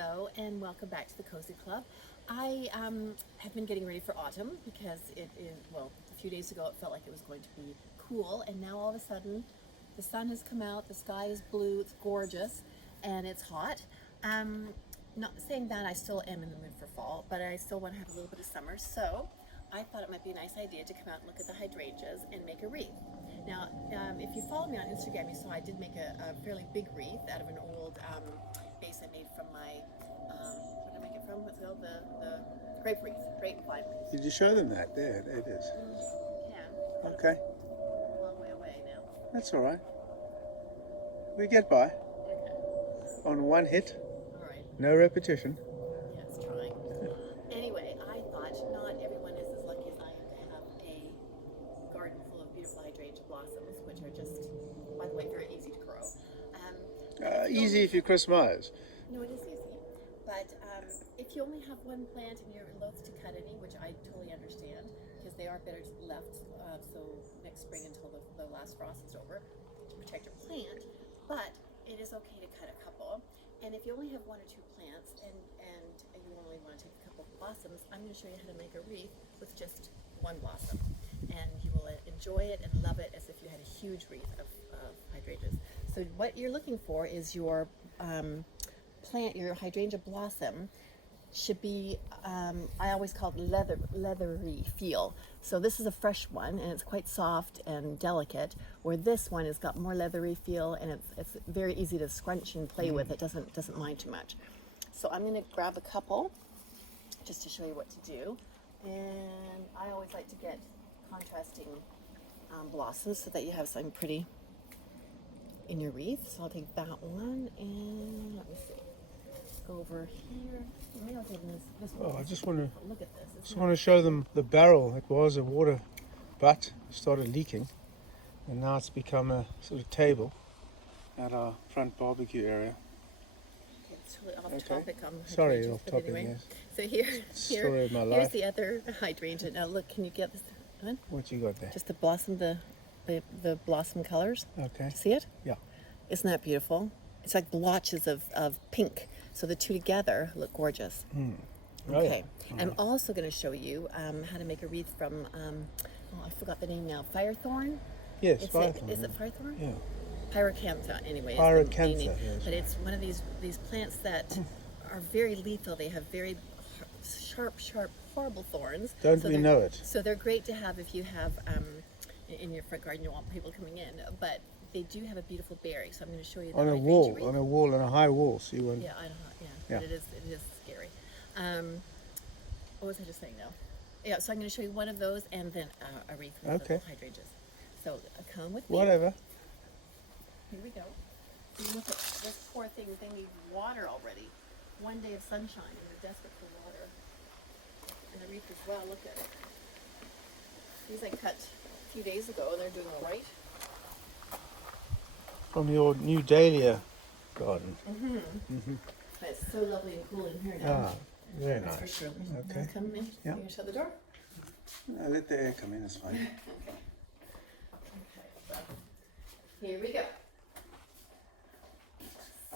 Hello and welcome back to the Cozy Club. I have been getting ready for autumn because it is, well, a few days ago it felt like it was going to be cool, and now all of a sudden the sun has come out, the sky is blue, it's gorgeous, and it's hot. Not saying that I still am in the mood for fall, but I still want to have a little bit of summer, so I thought it might be a nice idea to come out and look at the hydrangeas and make a wreath. Now, if you follow me on Instagram, you saw I did make a fairly big wreath out of an old base I made from my, what did I make it from? What's it called? The grape wreath, grape vine wreath. Did you show them that? There, it is. Can. Okay. A long way away now. That's all right. We get by. Okay. On one hit, All right. no repetition. Yes, trying. Anyway, I thought not everyone is as lucky as I am to have a garden full of beautiful hydrangea blossoms, which are just, by the way, very easy to grow. Easy if you're Chris Myers. No, it is easy. But if you only have one plant and you're loath to cut any, which I totally understand, because they are better left so next spring until the last frost is over to protect your plant. But it is okay to cut a couple. And if you only have one or two plants and you only want to take a couple of blossoms, I'm going to show you how to make a wreath with just one blossom. And you will enjoy it and love it as if you had a huge wreath of hydrangeas. So what you're looking for is your plant, your hydrangea blossom should be, I always call it leathery feel. So this is a fresh one and it's quite soft and delicate, where this one has got more leathery feel and it's very easy to scrunch and play with. It doesn't mind too much. So I'm going to grab a couple just to show you what to do. And I always like to get contrasting blossoms so that you have something pretty in your wreath. So I'll take that one and let me see. Go over here. Maybe I'll take this one. Oh, I just want to Look at this. just want to show them the barrel. It was a water butt, started leaking, and now it's become a sort of table at our front barbecue area. It's totally off Okay. topic on the Sorry, hydrangeas, off but topic, anyway. yes. So Story of my here's life. the other hydrangea. Now look, can you get this one? What you got there? Just the blossom, the blossom colors. Okay. See it? Yeah. Isn't that beautiful? It's like blotches of pink. So the two together look gorgeous. Oh, Okay. yeah. I'm also going to show you how to make a wreath from, I forgot the name now, firethorn? Yes, Is firethorn. it firethorn? Yeah. Pyracantha, anyway. Pyracantha, is the name. yes. But it's one of these plants that are very lethal. They have very sharp, horrible thorns. Don't we know it? So they're great to have if you have in your front garden. You want people coming in, but they do have a beautiful berry. So I'm going to show you On the a hydrangea wall, wreath. on a high wall, so you won't. Yeah, I know. Yeah, Yeah. but it is scary. What was I just saying now? Yeah, so I'm going to show you one of those and then a wreath with Okay. the hydrangeas. So come with me. Whatever. Here we go. And look at this poor thing. They need water already. One day of sunshine and they're desperate for water. And the wreath as well. Look at it. These I cut a few days ago and they're doing all right. From your new dahlia garden. But it's so lovely and cool in here now. Ah, very That's for nice. sure. Okay. Come in. Yeah. You gonna shut the door? No, let the air come in, it's fine. Okay. So here we go.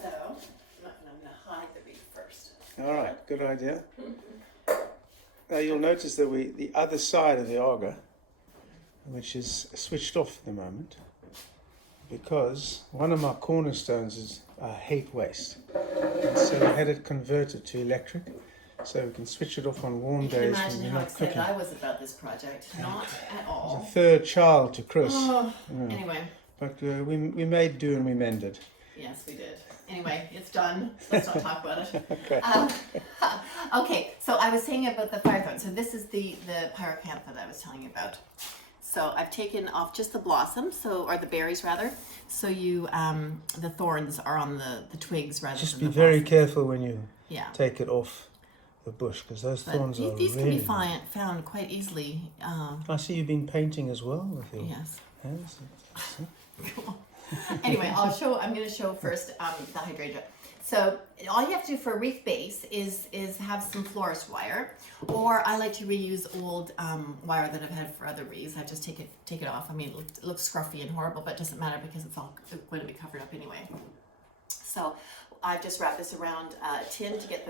So I'm gonna hide the wreath first. All right, good idea. Now you'll notice that the other side of the auger, which is switched off at the moment, because one of my cornerstones is hate waste. And so we had it converted to electric, so we can switch it off on warm You can days when imagine we're how not excited cooking. I was about this project. Not at It's all. a third child to Chris, Oh, anyway, but we made do and we mended. yes, we did. Anyway, it's done. Let's not talk about it. Okay. Okay, so I was saying about the firethorn. So this is the pyracantha that I was telling you about. So I've taken off just the blossoms, or the berries rather. So you, the thorns are on the twigs rather Just than be the very blossoms. careful when you Yeah. take it off the bush, because those But thorns are these really... can be found quite easily. I see you've been painting as well with your Yes. hands. Anyway, I'm going to show first the hydrangea. So all you have to do for a wreath base is have some florist wire, or I like to reuse old wire that I've had for other wreaths. I just take it off. I mean, it looks scruffy and horrible, but it doesn't matter because it's all going to be covered up anyway. So I've just wrapped this around a tin to get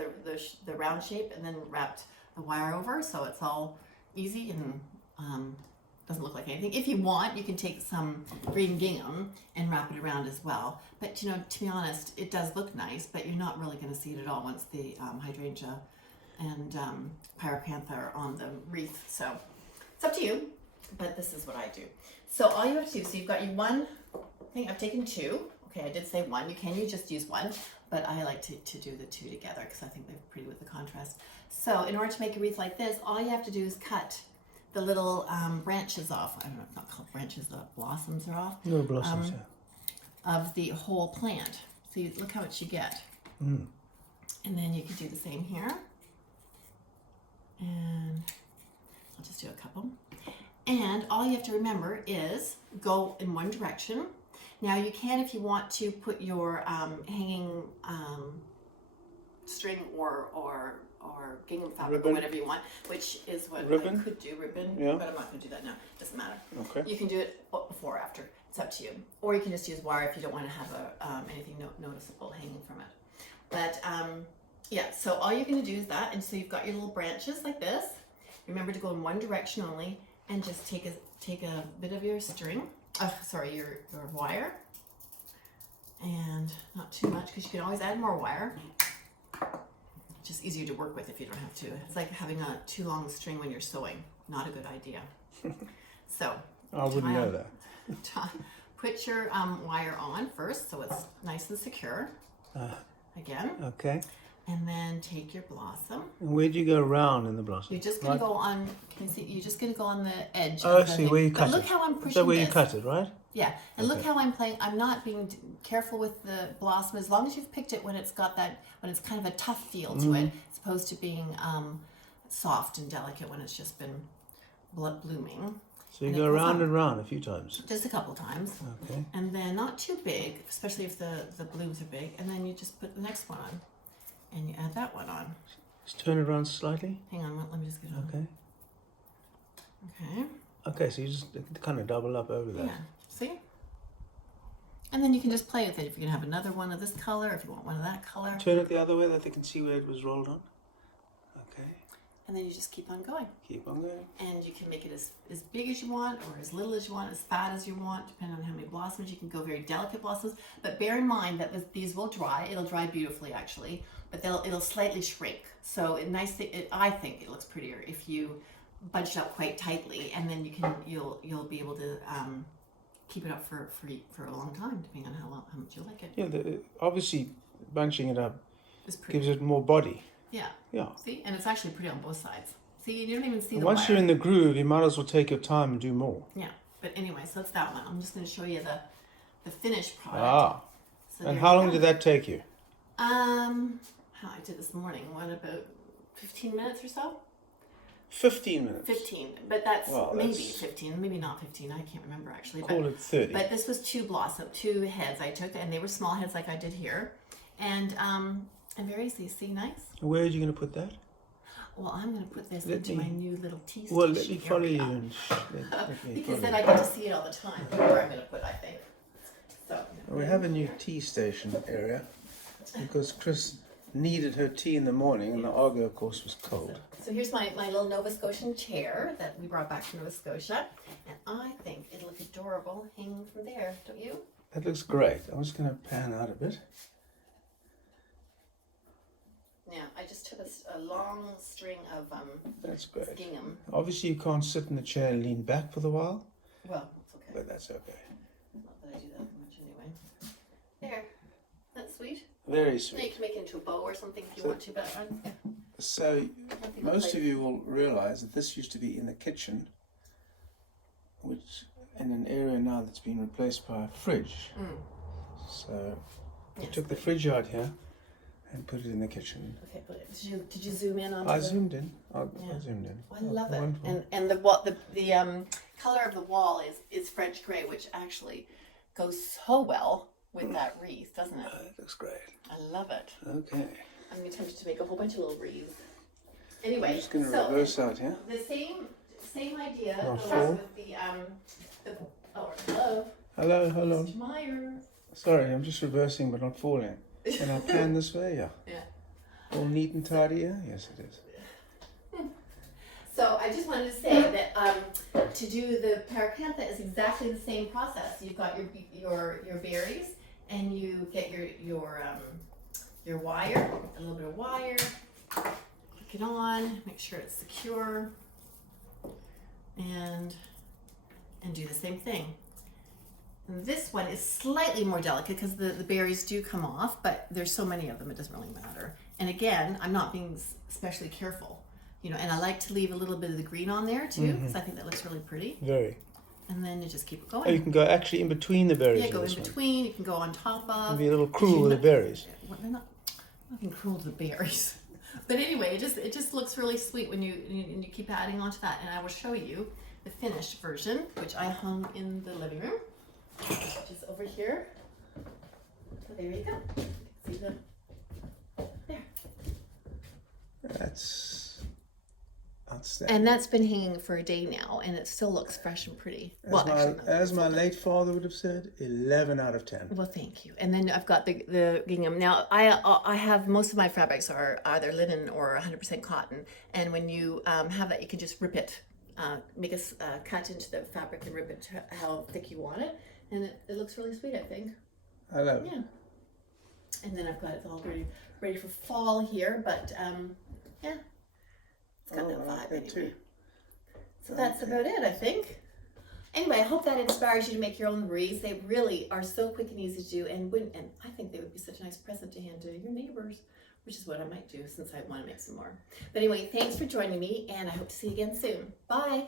the round shape, and then wrapped the wire over, so it's all easy and doesn't look like anything. If you want, you can take some green gingham and wrap it around as well. But you know, to be honest, it does look nice, but you're not really going to see it at all once the hydrangea and pyracantha are on the wreath. So it's up to you, but this is what I do. So all you have to do, so you've got your one thing. I've taken two. Okay, I did say one. You can just use one, but I like to do the two together because I think they're pretty with the contrast. So in order to make a wreath like this, all you have to do is cut the little branches off. I don't know, it's not called branches, the blossoms are off. Little blossoms, of the whole plant. So you look how much you get. Mm. And then you can do the same here. And I'll just do a couple. And all you have to remember is go in one direction. Now you can, if you want to, put your hanging string or gingham fabric ribbon, or whatever you want, which is what ribbon. I could do, ribbon, Yeah. but I'm not going to do that now. Doesn't matter. Okay. You can do it before or after. It's up to you. Or you can just use wire if you don't want to have anything noticeable hanging from it. But yeah, so all you're going to do is that, and so you've got your little branches like this. Remember to go in one direction only, and just take a bit of your string. Your wire, and not too much because you can always add more wire. It's just easier to work with if you don't have to. It's like having a too long string when you're sewing. Not a good idea. So I wouldn't know that. Put your wire on first so it's nice and secure. Again. Okay. And then take your blossom. And where do you go around in the blossom? You're just gonna go on. Can you see? You're just gonna go on the edge. Oh, I see where you cut it. Look how I'm pushing. So where this. you cut it, right? Yeah, and look how I'm playing. I'm not being careful with the blossom. As long as you've picked it when it's got that, when it's kind of a tough feel to it, as opposed to being soft and delicate when it's just been blooming. So you go around and round a few times. Just a couple times. Okay. And then not too big, especially if the blooms are big. And then you just put the next one on, and you add that one on. Just turn it around slightly. Hang on, let me just get it on. Okay. Okay. Okay, so you just kind of double up over that. Yeah. See? And then you can just play with it. If you can have another one of this color, if you want one of that color. Turn it the other way that they can see where it was rolled on. Okay. And then you just keep on going. Keep on going. And you can make it as big as you want, or as little as you want, as fat as you want, depending on how many blossoms. You can go very delicate blossoms. But bear in mind that these will dry. It'll dry beautifully, actually. But it'll slightly shrink. So I think it looks prettier if you bunch it up quite tightly, and then you'll be able to keep it up for a long time, depending on how much you like it. Yeah, obviously bunching it up Pretty. gives it more body. Yeah. Yeah. See, and it's actually pretty on both sides. See, you don't even see And the once wire. you're in the groove, you might as well take your time and do more. Yeah. But anyway, so that's that one. I'm just going to show you the finished product. Ah. So And there how you long go. did that take you? How I did this morning. What, about 15 minutes or so? 15 minutes. 15, but that's Well, maybe that's- 15, maybe not 15. I can't remember actually. Call it 30. But this was two heads I took, and they were small heads like I did here, and very easy. See, nice. Where are you going to put that? Well, I'm going to put this Let into me- my new little tea station. Well, let me Here follow we you. go. And let me Because follow then you. I get to see it all the time. Where I'm going to put, I think. So. We have a new tea station area because Chris needed her tea in the morning, and the Argo, of course, was cold. So here's my little Nova Scotian chair that we brought back from Nova Scotia, and I think it'll look adorable hanging from there, don't you? That looks great. I'm just going to pan out a bit. Yeah, I just took a long string of That's great. gingham. Obviously, you can't sit in the chair and lean back for the while, Well, it's okay. but that's okay. Not that I do that much anyway. There. That's sweet. Very Now you sweet. can make it into a bow or something if you So- want to, but So, most of you will realize that this used to be in the kitchen, which in an area now that's been replaced by a fridge. So, I Yes. took the fridge out here and put it in the kitchen. Okay, but did you zoom in on? I zoomed in. I Yeah. zoomed in. I love it. Wonderful. And the color of the wall is French gray, which actually goes so well with that wreath, doesn't it? It looks great. I love it. Okay. I'm tempted to make a whole bunch of little wreaths. Anyway, I'm just going to so reverse out here. the same idea Oh, goes full. with the hello, Hello, hello. Mr. Meyer. Sorry, I'm just reversing but not falling. in our pan this way, yeah. Yeah. All neat and tidy, yeah? Yes, it is. So I just wanted to say that to do the pyracantha is exactly the same process. You've got your berries, and you get your wire, a little bit of wire, click it on, make sure it's secure, and do the same thing. And this one is slightly more delicate because the berries do come off, but there's so many of them it doesn't really matter. And again, I'm not being especially careful, you know, and I like to leave a little bit of the green on there too, because I think that looks really pretty. Very. And then you just keep it Oh, going. you can go actually in between the berries. Yeah, go in between. You can go on top of. And be a little cruel with the berries. Well, they're not being cruel to the berries. But anyway, it just looks really sweet when you keep adding on to that. And I will show you the finished version, which I hung in the living room, which is over here. So there you go. See the there. That's outstanding. And that's been hanging for a day now, and it still looks fresh and pretty. As my late father would have said, 11 out of 10. Well, thank you. And then I've got the gingham. Now, I have most of my fabrics are either linen or 100% cotton. And when you have that, you can just rip it, make a cut into the fabric and rip it to how thick you want it. And it looks really sweet, I think. I love it. Yeah. And then I've got it all ready for fall here. But yeah, it's got that vibe anyway. Too. So that's about it, I think. Anyway, I hope that inspires you to make your own wreaths. They really are so quick and easy to do, and I think they would be such a nice present to hand to your neighbors, which is what I might do since I want to make some more. But anyway, thanks for joining me, and I hope to see you again soon. Bye.